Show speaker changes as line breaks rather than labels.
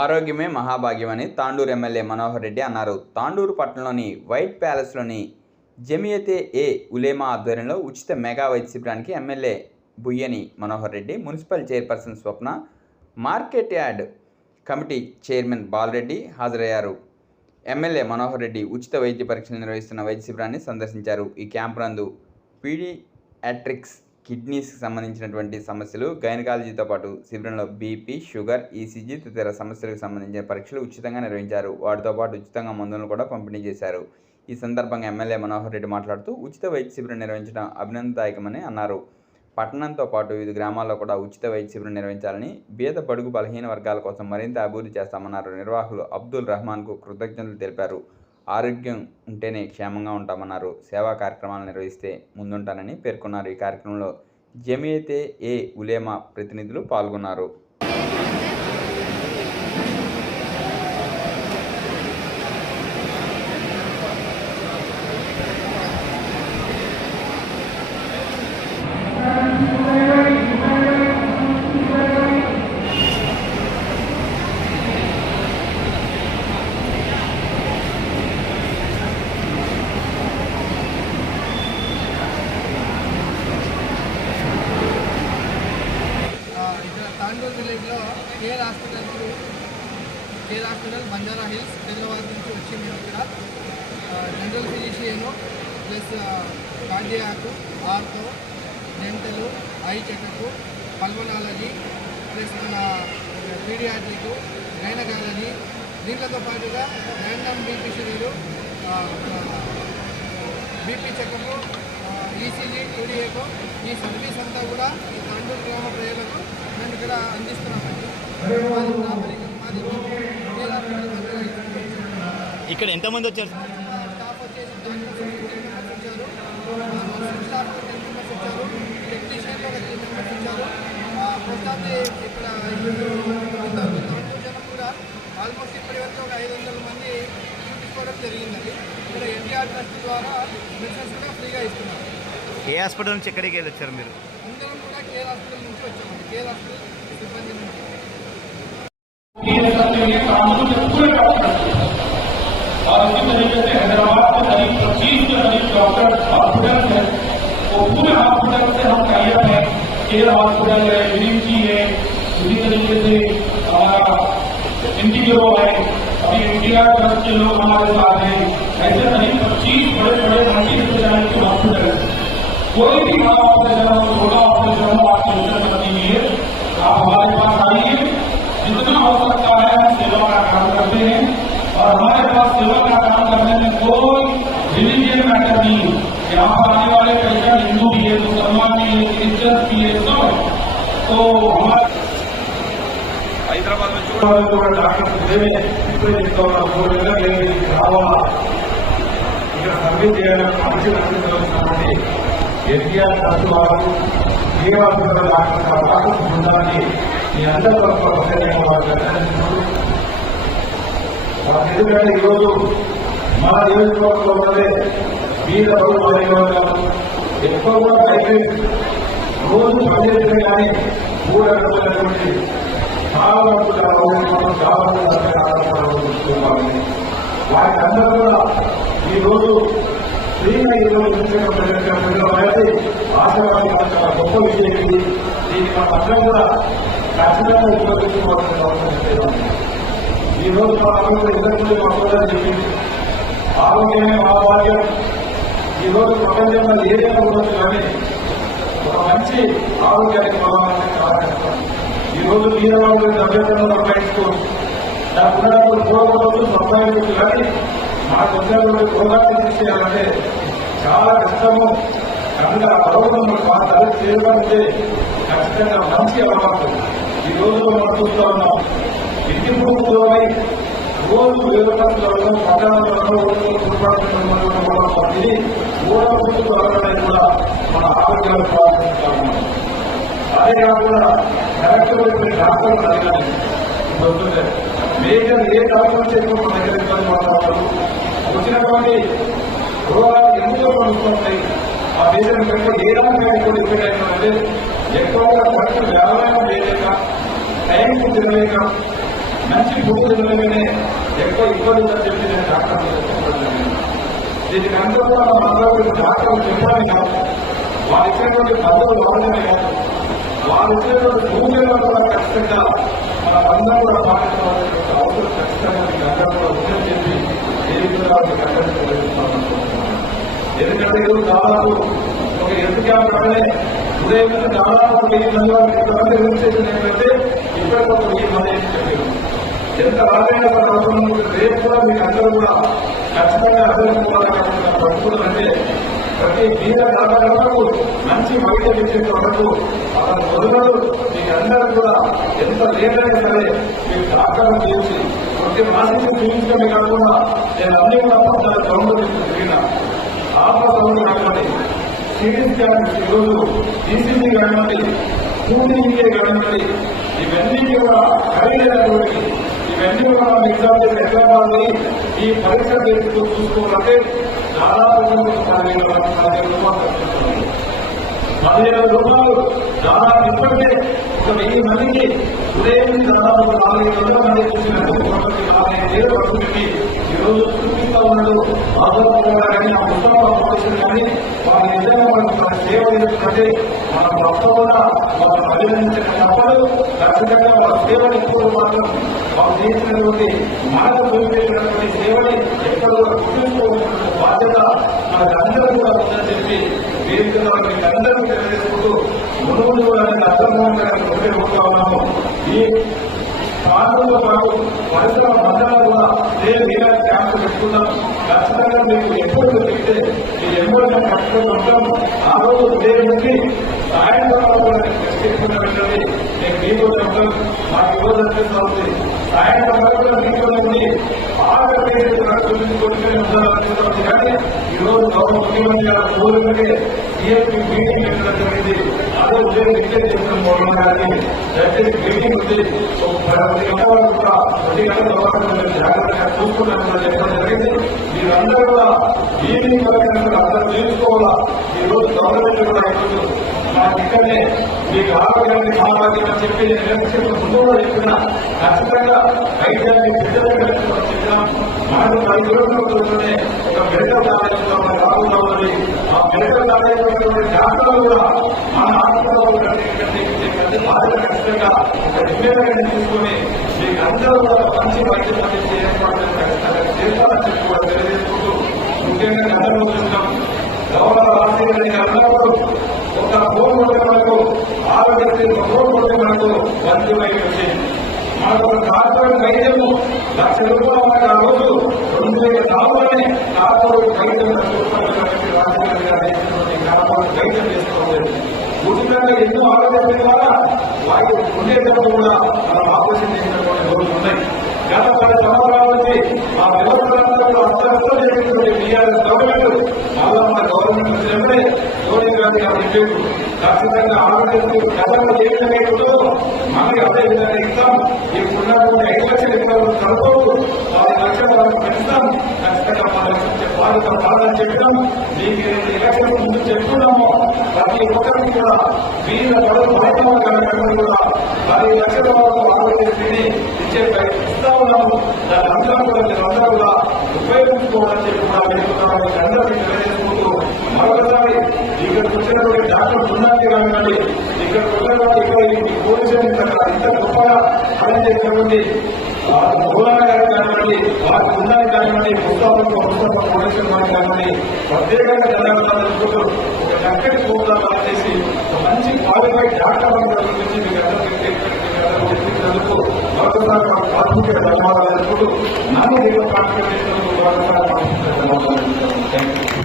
ఆరోగ్యమే మహాభాగ్యమని తాండూరు ఎమ్మెల్యే మనోహర్ రెడ్డి అన్నారు. తాండూరు పట్టణంలోని వైట్ ప్యాలెస్లోని జమియతే ఏ ఉలేమా ఆధ్వర్యంలో ఉచిత మెగా వైద్య శిబిరానికి MLA Buyyani Manohar Reddy municipal chairperson Swapna market yard committee chairman Balreddy హాజరయ్యారు. ఎమ్మెల్యే మనోహర్ రెడ్డి ఉచిత వైద్య పరీక్షలు నిర్వహిస్తున్న వైద్య శిబిరాన్ని సందర్శించారు. ఈ క్యాంప్ నందు పీడియాట్రిక్స్ కిడ్నీస్కి సంబంధించినటువంటి సమస్యలు గైనకాలజీతో పాటు శిబిరంలో బీపీ షుగర్ ఈసీజీ తదితర సమస్యలకు సంబంధించిన పరీక్షలు ఉచితంగా నిర్వహించారు. వాటితో పాటు ఉచితంగా మందులను కూడా పంపిణీ చేశారు. ఈ సందర్భంగా ఎమ్మెల్యే మనోహర్ రెడ్డి మాట్లాడుతూ ఉచిత వైద్య శిబిరం నిర్వహించడం అభినందదాయకమని అన్నారు. పట్టణంతో పాటు వివిధ గ్రామాల్లో కూడా ఉచిత వైద్య శిబిరం నిర్వహించాలని బీద బడుగు బలహీన వర్గాల కోసం మరింత అభివృద్ధి చేస్తామన్నారు నిర్వాహకులు అబ్దుల్ రహమాన్కు కృతజ్ఞతలు తెలిపారు. ఆరోగ్యం ఉంటేనే క్షేమంగా ఉంటామన్నారు. సేవా కార్యక్రమాలు నిర్వహిస్తే ముందుంటానని పేర్కొన్నారు. ఈ కార్యక్రమంలో జమియతే ఏ ఉలేమా ప్రతినిధులు పాల్గొన్నారు
ఆ, ఇక్కడ తాండూరు విలేజ్లో care hospital care hospital? Banjara hills Hyderabad నుంచి వచ్చి మేము ఇక్కడ general physician plus cardiac ortho dental eye checkup pulmonology plus మన పీడియాట్రిక్ గైనకాలజీ దీంట్లతో పాటుగా random BP sugar BP checkup ECG టీడీఏకు ఈ సర్వీస్ అంతా కూడా ఈ తాండూరు గ్రామ ప్రజలకు మేము ఇక్కడ అందిస్తున్నామండి. మాది ప్రాథమిక.
ఇక్కడ ఎంతమంది వచ్చారు?
స్టాఫ్ వచ్చేసి టెక్నీషియన్లు ఒక త్రీ మెంబర్స్ ఇక్కడ జనం కూడా ఆల్మోస్ట్ ఇప్పటి వరకు ఒక ఐదు వందల మంది చూపించుకోవడం జరిగిందండి. ఇక్కడ ఎన్టీఆర్ ట్రస్ట్ ద్వారా మెడిసిన్స్ కూడా ఫ్రీగా ఇస్తున్నారు.
ఏ హాస్పిటల్ నుంచి ఎక్కడికి వెళ్ళి వచ్చారు మీరు?
అందరం కూడా కేర్ హాస్పిటల్ నుంచి వచ్చామండి.
और इसी तरीके से हैदराबाद में करीब पच्चीस डॉक्टर हॉस्पिटल है वो पूरे हॉस्पिटल से हम टाइप है हॉस्पिटल है यूनिवर्सिटी तरीके से हमारा इंडिगो है अभी इंडिया ट्रस्ट के लोग हमारे साथ हैं ऐसे करीब पच्चीस बड़े बड़े मल्टी स्पेशलिटी हॉस्पिटल कोई भी बड़ा ऑपरेशन हो ऑपरेशन यहाँ पर आने वाले पेशेंट हिंदू भी है मुसलमान भी है क्रिश्चियन भी है सब है। तो हमारे హైదరాబాద్ లో డాక్టర్ ఇప్పుడే చెప్తా ఉన్నారు మూడు నెలలు రావాలా ఇక్కడ సర్వే చేయడానికి మంచి నడుస్తున్నటువంటి ఎన్టీఆర్ ట్రస్ట్ వారు జీవాసుల డాక్టర్ డాక్టర్ బృందాన్ని మీ అందరి తరఫున ప్రత్యేకంగా వారికి అభినందిస్తున్నాను. వారు ఎందుకంటే ఈరోజు మన నియోజకవర్గంలో ఉన్నదే వీళ్ళ బరువు మారేవారు రోజు పనిచేస్తే కానీ మూడు చాలా వరకు చాలా అందరూ కూడా ఈ ఫ్రీగా ఆశీర్వాదం చాలా గొప్ప విషయం దీన్ని మన అందరం కూడా ఖచ్చితంగా ఉపయోగించుకోవాల్సిన అవసరం ఈ మా ఆరోగ్యం ఇద్దరు మా కూడా చెప్పింది. ఆరోగ్యమే మహాభాగ్యం ఈ ప్రపంచంలో ఏదైనా ఉండదు కానీ ఒక మంచి ఆరోగ్యానికి కావాలంటే కారణం కష్టం ఈ రోజు రెండు డెబ్బై డబ్బులను సంపాదించుకోవచ్చు నాకు ఉన్నప్పుడు పూర్వపడుతూ సంపాదించవచ్చు కానీ నాకు వచ్చినటువంటి రోగాన్ని తీసేయాలంటే చాలా కష్టము. కనుక ఆ మా తల్లి చేయాలంటే ఖచ్చితంగా మంచి అలవాటు. ఈ రోజు మనం చూస్తూ ఉన్నాం ఇంటి పూర్వమై రోజు వేరుపత్రులను పట్టణాలను తిని మూడవది త్వరగానే కూడా మన ఆరోగ్యాలు ప్రారంభిస్తాము అదే కాకుండా కరెక్ట్ వైపు డాక్టర్లు అడగాలి దొరుకుతుంది మేజర్ ఏ డాక్టర్ చేయకుండా దగ్గర ఇబ్బంది పడతారు వచ్చినటువంటి రోగాలు ఎందుకు పడుతుంటాయి ఆ పేషెంట్ ఏ రకంగా ఎక్కువ డిపెండ్ అయినంటే ఎక్కువగా కరెక్ట్ వ్యాయామం చేయలేక టైంకు తినలేక మంచి ఫుడ్ తినడమే ఎక్కువ ఇబ్బంది ఉందని చెప్పి నేను డాక్టర్ చెప్పడం దీనికి అందరూ కూడా మనలో డాక్టర్లు చెప్పడమే కాదు. వారి ఇచ్చినటువంటి పద్ధతులు వాడడమే కాదు. వారు ఇచ్చినటువంటి సూచనలు కూడా ఖచ్చితంగా మన అందరూ కూడా పాటించవలసిన అవసరం ఖచ్చితంగా మీకు అందరూ కూడా ఉందని చెప్పి నేను కూడా ఎందుకంటే ఈరోజు దాదాపు ఒక ఎత్తు క్యాంప్ ఉదయం దాదాపు ఒక వెయ్యి మంది వరకు ఎంతమంది రిజిస్ట్రేషన్ ఏంటంటే ఇక్కడ ఒక వెయ్యి మంది అని చెప్పారు ఎంత రాజైనా రేపు కూడా మీకు అందరూ కూడా ఖచ్చితంగా అర్థం పడుతుందంటే ప్రతి వీర దాదాపు మంచి వైద్యం ఇచ్చేంత వరకు అతను మొదలు మీకు అందరూ కూడా ఎంత లేదైనా సరే మీరు ఆకారం చేసి ప్రతి మాసిక చూపించడమే కాకుండా నేను అన్ని కూడా పద్నాలుగు గవర్నమెంట్ తిరిగిన ఆపదలు కానివ్వండి సిటీ స్కాన్ ఈరోజు ఈసీసీ కానివ్వండి పూర్తికే కానివ్వండి ఇవన్నీ కూడా ఖరీదైనటువంటి ఇవన్నీ కూడా ఎగ్జామ్ ఈ పరీక్ష చేస్తూ చూసుకోవాలంటే దాదాపు పదిహేను రూపాయలు పదిహేను రూపాయలు దాదాపు ఇప్పటికే ఒక వెయ్యి మందికి ఉదయం దాదాపు నాలుగైదు వందల మంది చూసినట్టు నాలుగైదు వేల ఈరోజు చూపిస్తా ఉన్నాడు కానీ ఆ ఉత్తమ కానీ నిజంగా మనకు మన సేవ చేస్తుంటే మన తప్పకుండా వాళ్ళ అభినందించిన తప్పదు ఖచ్చితంగా వాళ్ళ సేవలు ఎప్పుడు మాత్రం వాళ్ళు చేసినటువంటి మనకు చూపించినటువంటి సేవని కూడా గుర్తుంచుకోవాల్సిన బాధ్యత మనకు అందరూ కూడా ఉందని చెప్పి వేదిక మీకు తెలియజేసుకుంటూ మునుముందు కూడా నేను ఉన్నాము ఈ ప్రాంతంతో పాటు పరిసర మండలాలు కూడా నేను మీరా క్యాంప్ పెట్టుకున్నాం ఖచ్చితంగా మీకు ఎప్పుడు చెప్తే మీ ఎమ్మడి ఖచ్చితంగా ఉంటాం. ఆ రోజు ఉదయం నుంచి సాయంత్రం వరకు కూడా నేను ప్రశ్నిస్తున్న వెళ్ళండి నేను మీతోనే ఉంటాం మాకు ఈరోజు అనిపిస్తుంది సాయంత్రం వరకు మీకు మీరందరూ కూడా ఏమి కలిగినప్పుడు అందరూ తీసుకోవాలా ఈరోజు రోజు గవర్నమెంట్ కూడా ఈరోజు నాకు ఇక్కడనే మీకు ఆరోగ్యాన్ని మహాభాగ్యం అని చెప్పి నేను ఎలక్షన్ ముందు కూడా చెప్పిన. ఖచ్చితంగా వైద్యాన్ని పెద్దగా చెప్పినాం. మనకు పది కిలోమీటర్లలోనే ఒక మెడికల్ కాలేజీలో రాకుండా ఉన్నది ఆ మెడికల్ కాలేజీలో డాక్టర్లు కూడా మన హాస్పిటల్లో ప్రతి బాధ్యత ఖచ్చితంగా ఒక మీకు అందరూ కూడా మంచి వైద్యం అందించే ఏర్పాట్లు చేస్తారని చెప్పి కూడా తెలియజేసుకుంటూ ముఖ్యంగా గతంలో చూసినాం. గౌరవ రాష్ట్రీయ అందరూ ఒక ఫోన్ కొట్టే మనకు ఆరోగ్యశ్రీ ఒక ఫోన్ కొట్టే మనకు వంతు వైపు వచ్చింది మనకు ఒక కార్పొరేట్ వైద్యము లక్ష ఆ రోజు రెండు వేల నాలుగులోనే కార్పొరేట్ వైద్యం రాజకీయ కార్పొరేట్ వైద్యం చేసుకోలేదు ఎన్నో ఆరోగ్యశ్రీ ద్వారా వాటి ఉండేటప్పుడు కూడా మనం ఆపరేషన్ చేసినటువంటి రోజులు ఉన్నాయి. గత పది సంవత్సరాల నుంచి ఆ వ్యవస్థలంతా అస్తవ్యస్తం చేసినటువంటి టీఆర్ఎస్ గవర్నమెంట్ మళ్ళా మన గవర్నమెంట్ వచ్చినప్పుడే సోనియా గాంధీ గారు చెప్పారు ఖచ్చితంగా ఆంధ్రప్రదేశ్ గతంలో చేయడమే ఉండదు మనకి అదే విధంగా ఇస్తాం. ఇప్పుడున్నటువంటి ఐదు లక్షల ఇరవై సరిపోదు పది లక్షల వరకు ఖచ్చితంగా పది కాదని మీకు ఎలక్షన్ ముందు చెప్తున్నాము. ప్రతి ఒక్కరికి కూడా వీళ్ళ పదవి బయట కూడా పది లక్షల వరకు ఆరోగ్యశ్రీని ఇచ్చే ఉన్నాము. దాని అందరూ కూడా మీరందరూ కూడా ఉపయోగించుకోవాలని చెప్పి కూడా ఇక్కడ వచ్చినటువంటి డాక్టర్ బృందానికి కానివ్వండి ఇక్కడ వచ్చినటువంటి ఇక్కడ ఈ పోలీసులు అంత గొప్పగా పనిచేసినటువంటి చేసినటువంటి మూలాన గారు కానివ్వండి వారి బృందానికి కానివ్వండి పుస్తకాలకు పుస్తక ఫౌండేషన్ వారికి కానివ్వండి ప్రత్యేకంగా ధన్యవాదాలు ఒక చక్కటి ప్రోగ్రాం చేసి ఒక మంచి క్వాలిఫైడ్ డాక్టర్ గురించి మీకు అందరికీ తెలియజేసినందుకు మరొకసారి ప్రాథమిక ధన్యవాదాలు తెలుపుతూ నన్ను దీంట్లో పార్టిసిపేట్ చేసినందుకు మరొకసారి ధన్యవాదాలు థ్యాంక్ యూ